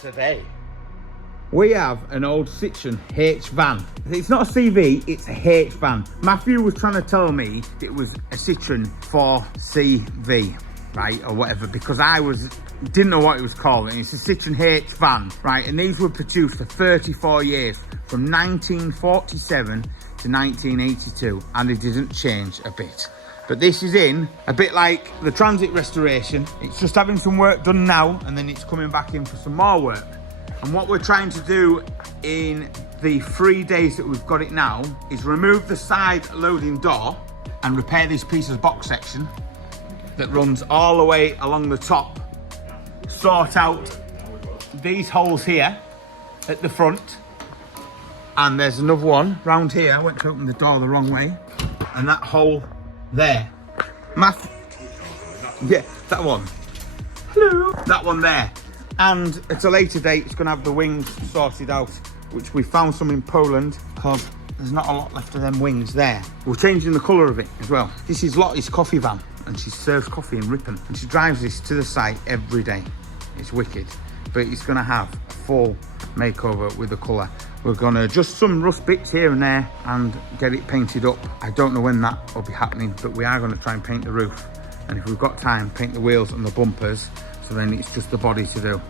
today. We have an old Citroen H van. It's not a CV, it's a H van. Matthew was trying to tell me it was a Citroen 4CV, right, or whatever, because I didn't know what it was called. It's a Citroen H van, right, and these were produced for 34 years, from 1947 to 1982, and they didn't change a bit. But this is in, a bit like the Transit restoration. It's just having some work done now, and then it's coming back in for some more work. And what we're trying to do in the 3 days that we've got it now is remove the side loading door and repair this piece of box section that runs all the way along the top. Sort out these holes here at the front. And there's another one round here. I went to open the door the wrong way. And that hole there. Yeah, that one. Hello. That one there. And at a later date, it's going to have the wings sorted out, which we found some in Poland, because there's not a lot left of them wings there. We're changing the colour of it as well. This is Lottie's coffee van, and she serves coffee in Ripon, and she drives this to the site every day. It's wicked, but it's going to have a full makeover with the colour. We're going to adjust some rust bits here and there and get it painted up. I don't know when that will be happening, but we are going to try and paint the roof, and if we've got time, paint the wheels and the bumpers. So then it's just the body to do.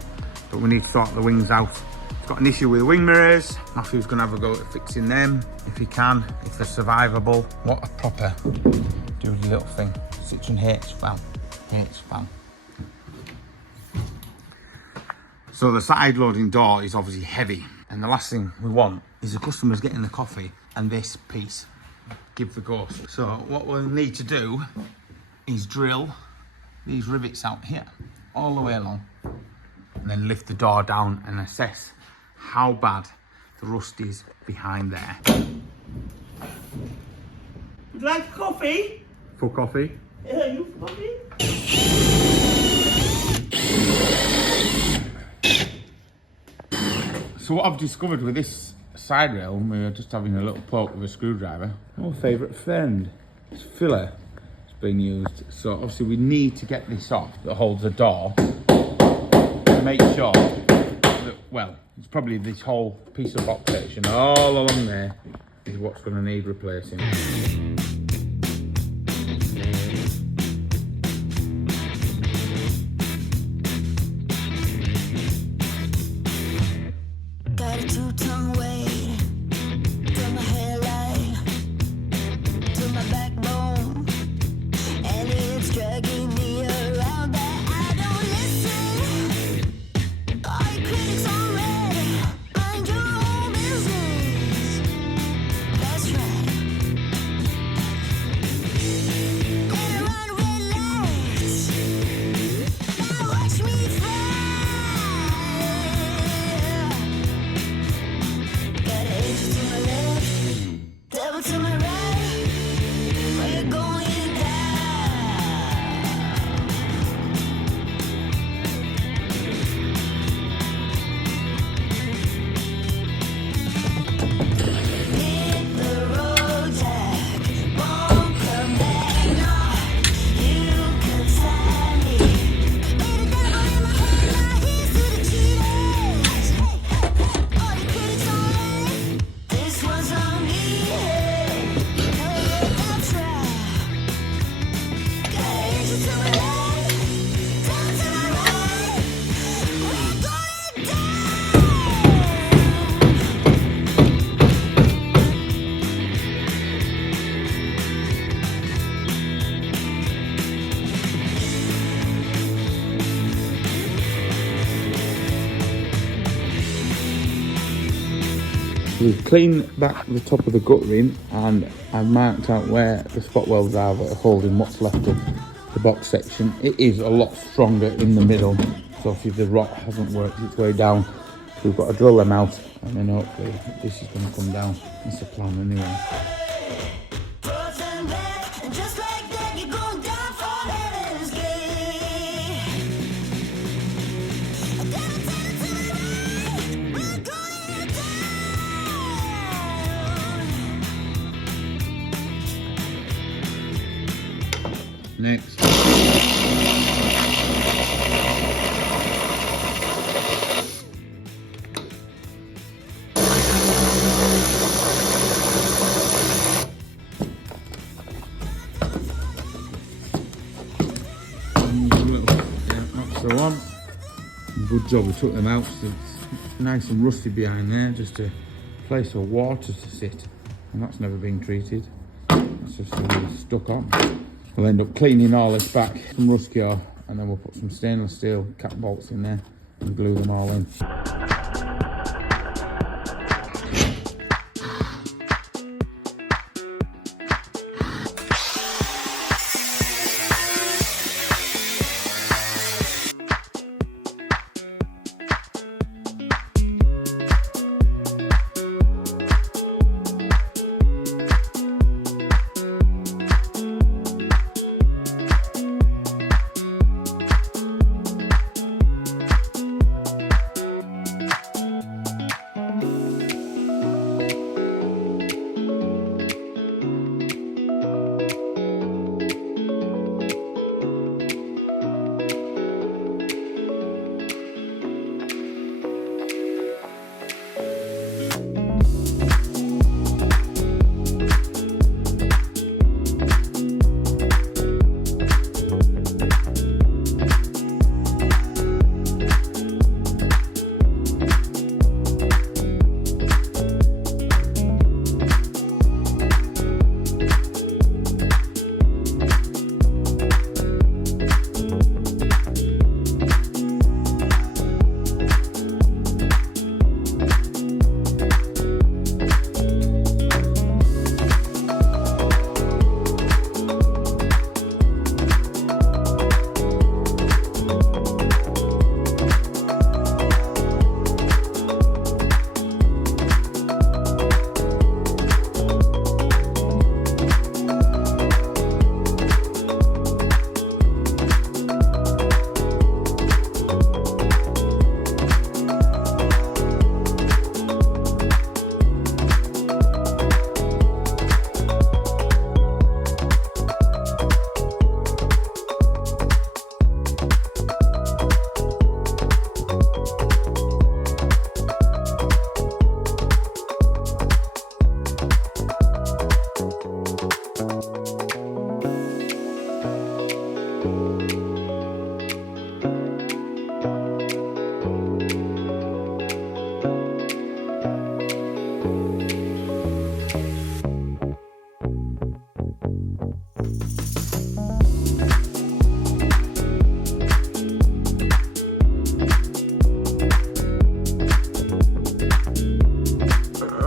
But we need to sort the wings out. It's got an issue with the wing mirrors. Matthew's gonna have a go at fixing them, if he can, if they're survivable. What a proper doody little thing. Citroen H van. So the side loading door is obviously heavy. And the last thing we want is the customers getting the coffee and this piece give the ghost. So what we'll need to do is drill these rivets out here, all the way along, and then lift the door down and assess how bad the rust is behind there. Would you like coffee? For coffee? Yeah, you for coffee? So what I've discovered with this side rail, we were just having a little poke with a screwdriver, our favourite friend, it's filler. Being used, so obviously we need to get this off that holds the door to make sure that, well, it's probably this whole piece of box section all along there is what's going to need replacing. Got a 2-ton weight from my hairline to my backbone. Dragging me around, but I don't listen. All your critics are red. Mind your own business. That's right. Better run red lights. Now watch me fly. Got angels to my left, devil to my right. We're going down. We've cleaned back the top of the guttering, and I've marked out where the spot welds are that are holding what's left of the box section. It is a lot stronger in the middle, so obviously the rot hasn't worked its way down. So we've got to drill them out, and then hopefully this is going to come down. That's the plan anyway. Next. Good job we took them out. So it's nice and rusty behind there, just a place for water to sit, and that's never been treated. It's just really stuck on. We'll end up cleaning all this back, some rust cure, and then we'll put some stainless steel cap bolts in there and glue them all in.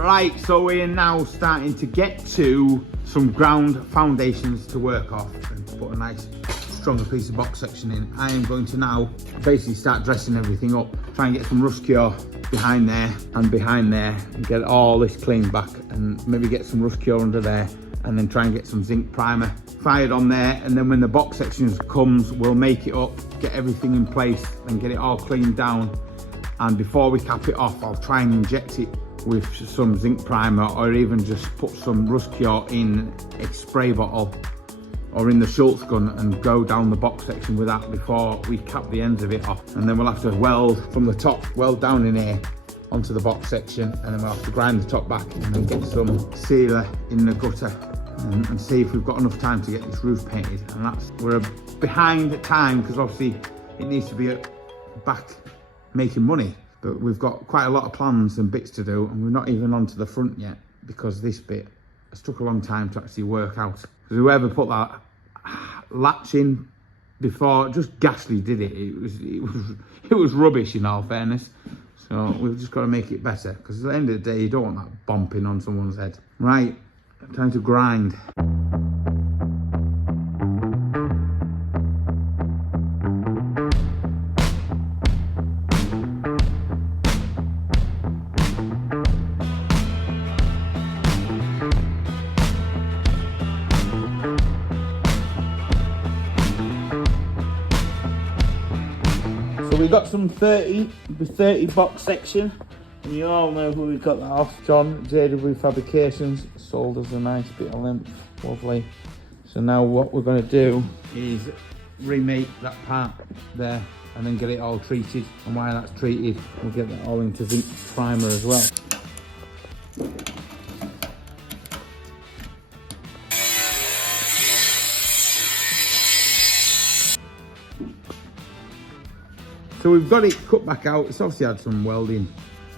Right, so we're now starting to get to some ground foundations to work off and put a nice stronger piece of box section in. I am going to now basically start dressing everything up, try and get some rust cure behind there and behind there, and get all this cleaned back, and maybe get some rust cure under there, and then try and get some zinc primer fired on there. And then when the box sections comes, we'll make it up, get everything in place and get it all cleaned down. And before we cap it off, I'll try and inject it with some zinc primer, or even just put some rust cure in a spray bottle or in the Schultz gun and go down the box section with that before we cap the ends of it off. And then we'll have to weld from the top, weld down in here onto the box section, and then we'll have to grind the top back and then get some sealer in the gutter and see if we've got enough time to get this roof painted. And that's, we're behind time because obviously it needs to be back making money. But we've got quite a lot of plans and bits to do, and we're not even onto the front yet because this bit has took a long time to actually work out. Because whoever put that latch in before, just ghastly did it. It was rubbish in all fairness. So we've just got to make it better, because at the end of the day, you don't want that bumping on someone's head. Right, time to grind. We've got some 30 box section, and you all know who we got that off. John, JW Fabrications, sold us a nice bit of length, lovely. So now what we're going to do is remake that part there and then get it all treated, and while that's treated we'll get that all into zinc primer as well. So we've got it cut back out. It's obviously had some welding.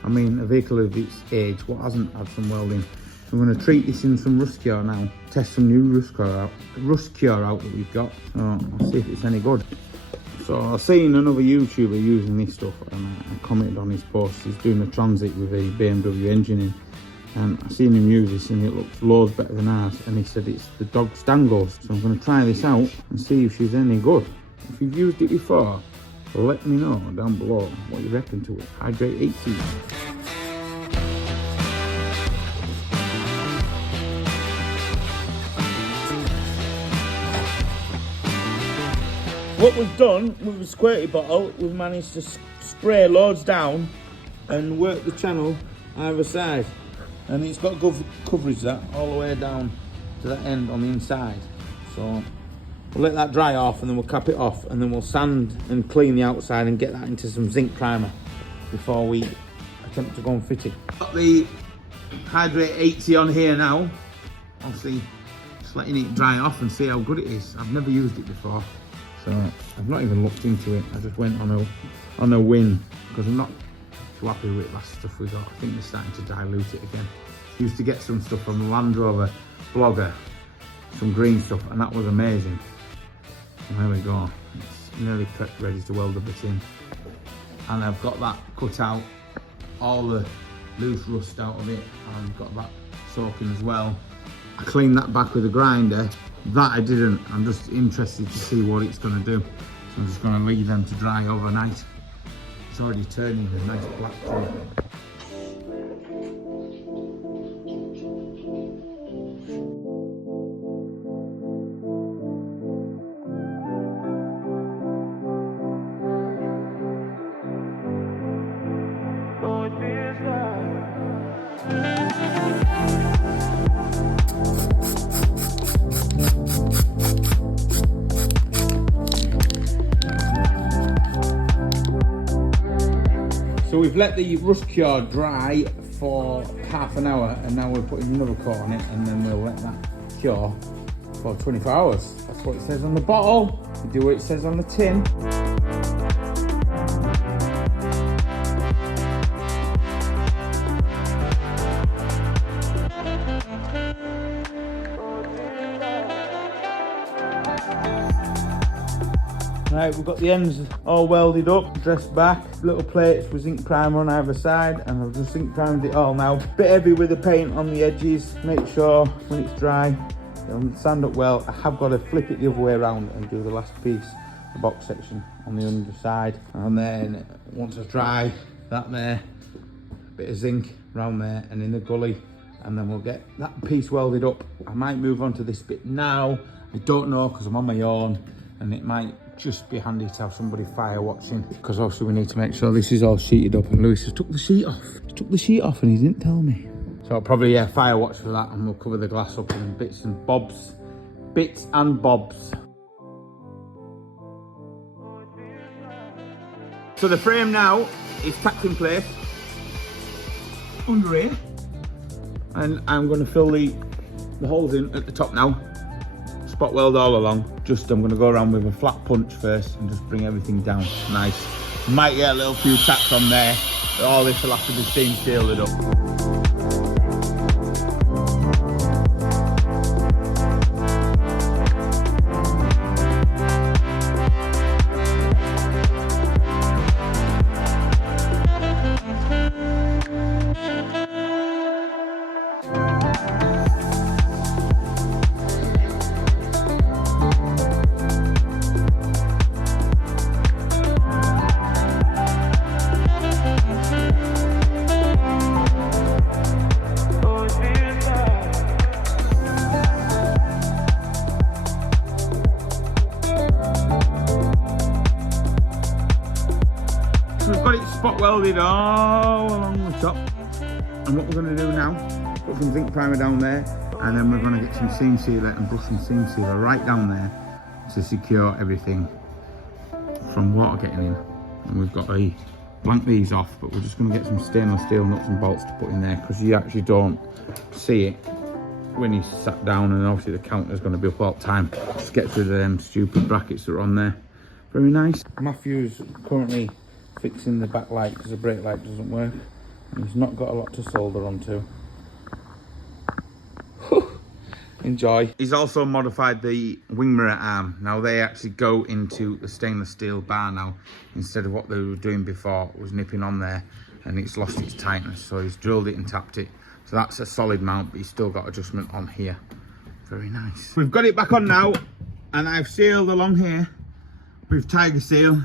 I mean, a vehicle of its age, what hasn't had some welding? So I'm going to treat this in some rust cure now. Test some new rust cure out that we've got. So I'll see if it's any good. So I've seen another YouTuber using this stuff, and I commented on his post. He's doing a transit with a BMW engine in, and I've seen him use this and it looks loads better than ours, and he said it's the dog Stangos. So I'm going to try this out and see if she's any good. If you've used it before, let me know down below what you reckon to it. Hydrate 80. What we've done with the squirty bottle, we've managed to spray loads down and work the channel either side. And it's got good coverage that all the way down to that end on the inside. So we'll let that dry off and then we'll cap it off, and then we'll sand and clean the outside and get that into some zinc primer before we attempt to go and fit it. Got the Hydrate 80 on here now. Obviously just letting it dry off and see how good it is. I've never used it before, so I've not even looked into it. I just went on a whim because I'm not too happy with the last stuff we got. I think they're starting to dilute it again. Used to get some stuff from the Land Rover blogger, some green stuff, and that was amazing. And there we go. It's nearly prepped, ready to weld a bit in. And I've got that cut out, all the loose rust out of it, and I've got that soaking as well. I cleaned that back with a grinder. That I didn't. I'm just interested to see what it's going to do. So I'm just going to leave them to dry overnight. It's already turning a nice black colour. So we've let the rust cure dry for half an hour, and now we're putting another coat on it, and then we'll let that cure for 24 hours. That's what it says on the bottle. We do what it says on the tin. Right, we've got the ends all welded up, dressed back, little plates with zinc primer on either side, and I've just zinc primed it all now. Bit heavy with the paint on the edges. Make sure when it's dry, it'll sand up well. I have got to flip it the other way around and do the last piece, the box section on the underside. And then once it's dry, that there, a bit of zinc around there and in the gully, and then we'll get that piece welded up. I might move on to this bit now. I don't know, because I'm on my own, and it might just be handy to have somebody fire watching, because also we need to make sure this is all sheeted up, and Lewis has took the sheet off. He took the sheet off and he didn't tell me. So I'll probably fire watch for that, and we'll cover the glass up in bits and bobs. Bits and bobs. So the frame now is tacked in place under here, and I'm going to fill the holes in at the top now. Spot weld all along. I'm going to go around with a flat punch first and just bring everything down nice. Might get a little few tacks on there, but all this will have to be steam sealed up. Spot welded all along the top, and what we're going to do now, put some zinc primer down there, and then we're going to get some seam sealer and brush some seam sealer right down there to secure everything from water getting in. And we've got to blank these off, but we're just going to get some stainless steel nuts and bolts to put in there, because you actually don't see it when he's sat down, and obviously the counter's going to be up all the time. Just get rid of them stupid brackets that are on there. Very nice. Matthew's currently fixing the back light because the brake light doesn't work. And he's not got a lot to solder onto. Enjoy. He's also modified the wing mirror arm. Now they actually go into the stainless steel bar now, instead of what they were doing before, was nipping on there and it's lost its tightness. So he's drilled it and tapped it. So that's a solid mount, but he's still got adjustment on here. Very nice. We've got it back on now, and I've sealed along here with Tiger Seal.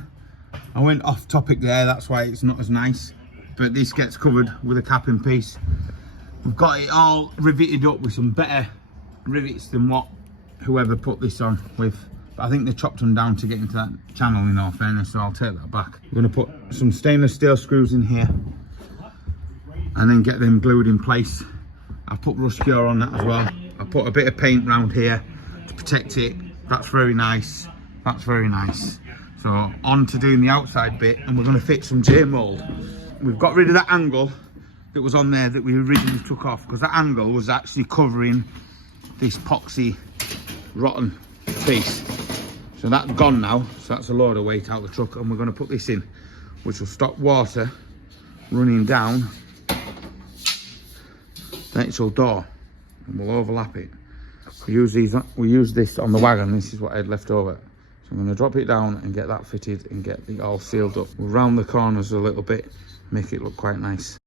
I went off topic there, that's why it's not as nice. But this gets covered with a capping piece. We've got it all riveted up with some better rivets than what whoever put this on with, but I think they chopped them down to get into that channel, in all fairness, so I'll take that back. We're going to put some stainless steel screws in here and then get them glued in place. I've put rust cure on that as well. I put a bit of paint around here to protect it. That's very nice. That's very nice. So on to doing the outside bit, and we're going to fit some J mould. We've got rid of that angle that was on there that we originally took off, because that angle was actually covering this epoxy rotten piece. So that's gone now, so that's a load of weight out of the truck, and we're going to put this in, which will stop water running down the actual door, and we'll overlap it. We use this on the wagon. This is what I had left over, so I'm going to drop it down and get that fitted and get it all sealed up. We'll round the corners a little bit, make it look quite nice.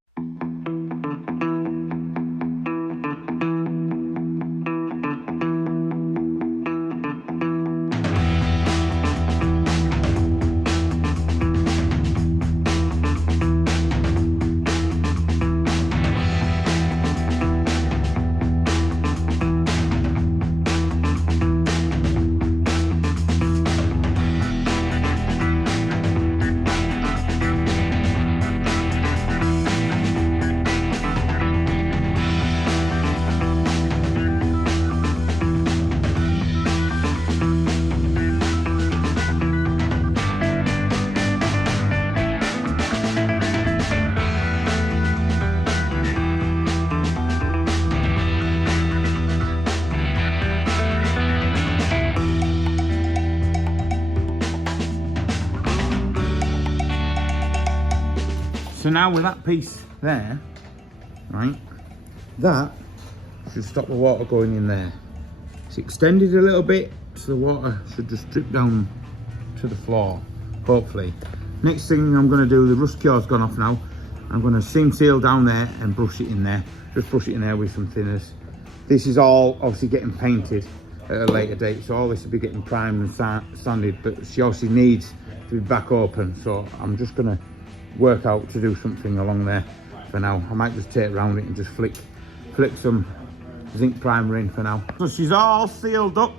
So now with that piece there, right, that should stop the water going in there. It's extended a little bit, so the water should just drip down to the floor, hopefully. Next thing I'm going to do, the rust cure's gone off now. I'm going to seam seal down there and brush it in there. Just brush it in there with some thinners. This is all obviously getting painted at a later date, so all this will be getting primed and sanded, but she obviously needs to be back open, so I'm just going to work out to do something along there for now. I might just take around it and just flick some zinc primer in for now. So she's all sealed up,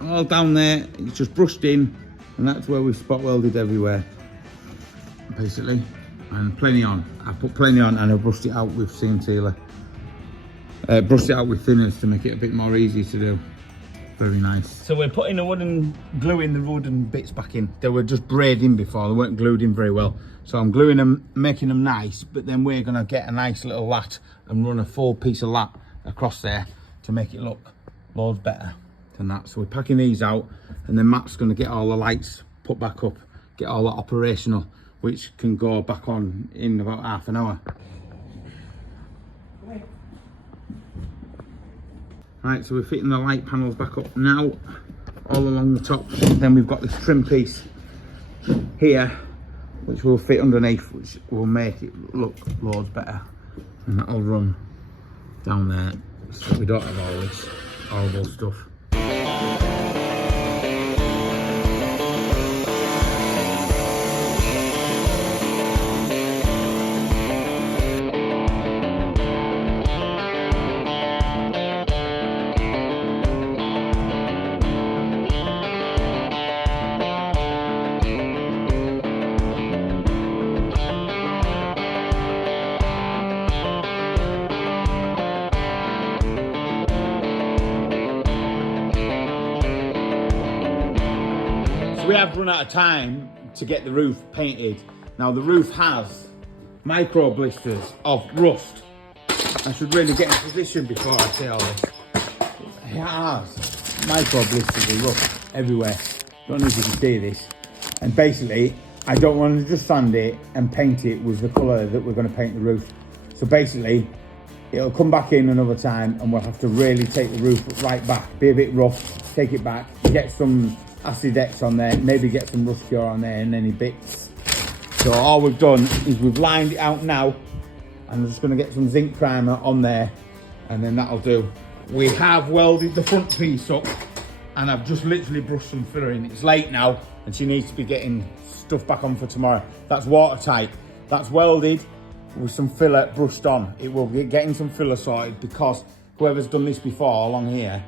all down there. It's just brushed in, and that's where we spot welded everywhere, basically. And plenty on. I put plenty on, and I brushed it out with seam sealer. Brushed it out with thinners to make it a bit more easy to do. Very nice. So we're putting gluing the wooden bits back in. They were just braided in before, they weren't glued in very well. So I'm gluing them, making them nice, but then we're gonna get a nice little lat and run a full piece of lat across there to make it look loads better than that. So we're packing these out, and then Matt's gonna get all the lights put back up, get all that operational, which can go back on in about half an hour. Right, so we're fitting the light panels back up now, all along the top. Then we've got this trim piece here, which will fit underneath, which will make it look loads better. And that'll run down there, so we don't have all this horrible stuff. We have run out of time to get the roof painted. Now the roof has micro blisters of rust. I should really get in position before I say all this. It has micro blisters of rust everywhere. Don't know if you can see this. And basically, I don't want to just sand it and paint it with the colour that we're going to paint the roof. So basically, it'll come back in another time and we'll have to really take the roof right back. Be a bit rough, take it back, get some Acid X on there, maybe get some rust cure on there and any bits. So all we've done is we've lined it out now, and I'm just going to get some zinc primer on there, and then that'll do. We have welded the front piece up, and I've just literally brushed some filler in. It's late now, and she needs to be getting stuff back on for tomorrow. That's watertight. That's welded with some filler brushed on. It will be getting some filler sorted because whoever's done this before along here,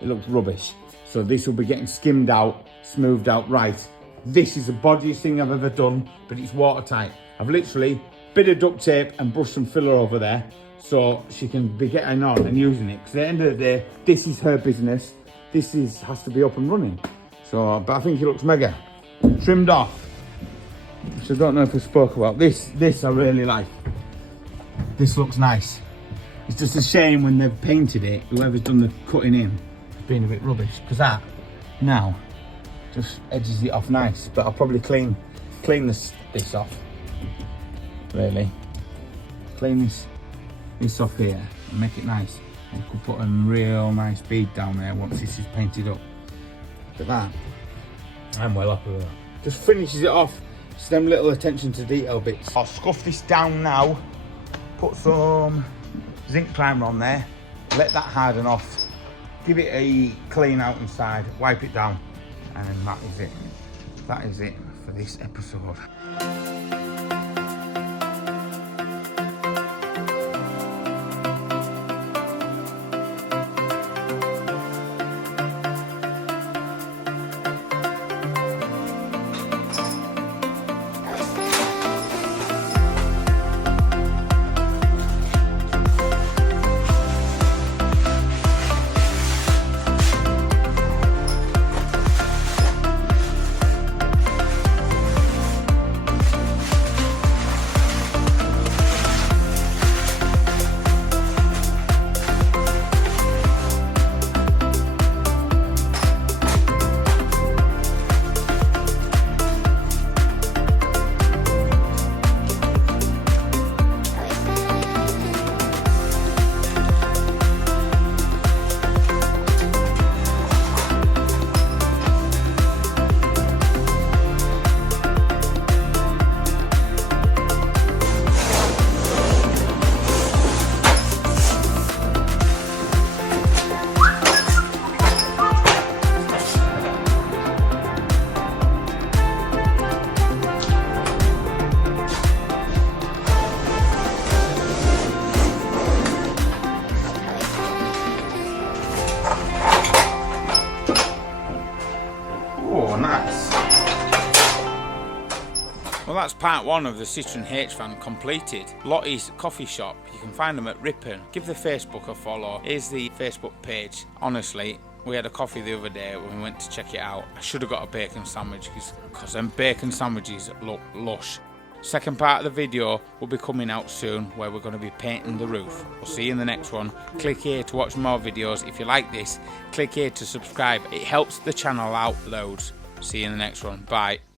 it looks rubbish. So this will be getting skimmed out, smoothed out right. This is the bodgiest thing I've ever done, but it's watertight. I've literally bit of duct tape and brushed some filler over there so she can be getting on and using it. Because at the end of the day, this is her business. This has to be up and running. So, but I think it looks mega. Trimmed off. Which I don't know if we spoke about. This I really like. This looks nice. It's just a shame when they've painted it, whoever's done the cutting in, it's been a bit rubbish. Because that, now, just edges it off nice. But I'll probably clean this off. Really. Clean this off here and make it nice. We could put a real nice bead down there once this is painted up. Look at that. I'm well happy with that. Just finishes it off. Just them little attention to detail bits. I'll scuff this down now. Put some zinc primer on there. Let that harden off. Give it a clean out inside. Wipe it down. And that is it. That is it for this episode. Well, that's part one of the Citroen H-Van completed. Lottie's Coffee Shop, you can find them at Ripon. Give the Facebook a follow. Here's the Facebook page. Honestly, we had a coffee the other day when we went to check it out. I should have got a bacon sandwich because them bacon sandwiches look lush. Second part of the video will be coming out soon where we're going to be painting the roof. We'll see you in the next one. Click here to watch more videos. If you like this, click here to subscribe. It helps the channel out loads. See you in the next one. Bye.